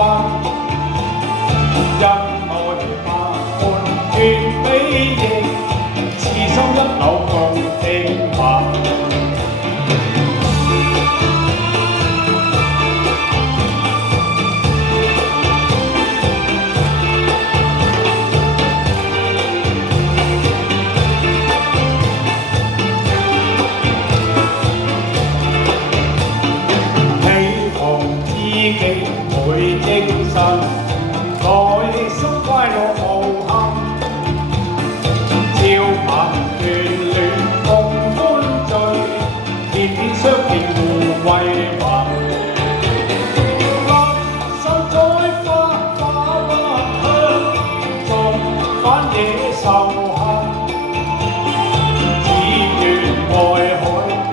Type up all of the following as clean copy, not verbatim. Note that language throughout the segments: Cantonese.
關，因愛百般斷比翼，痴心一縷共聽話。每精神，內心快樂無憾，朝晚眷戀共歡聚，天天相見互慰懷。立身在花花不香，縱反野獸客，只願愛海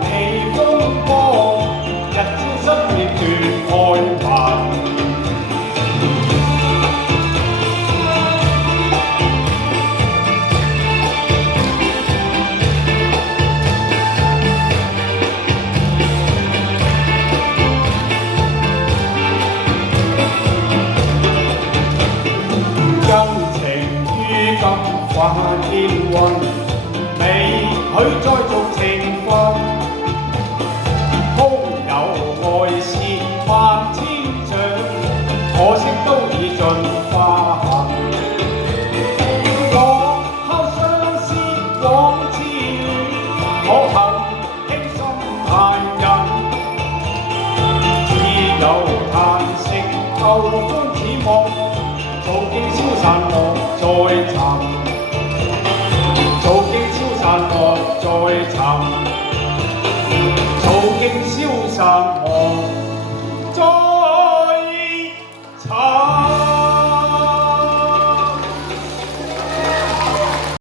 避風波，日朝失戀斷愛環。化天運，未許再續情分。空有愛是萬千丈，可惜都已盡化痕。我敲相思枉痴戀，可恨輕心殘忍。只有嘆息舊歡似夢，早經消散夢。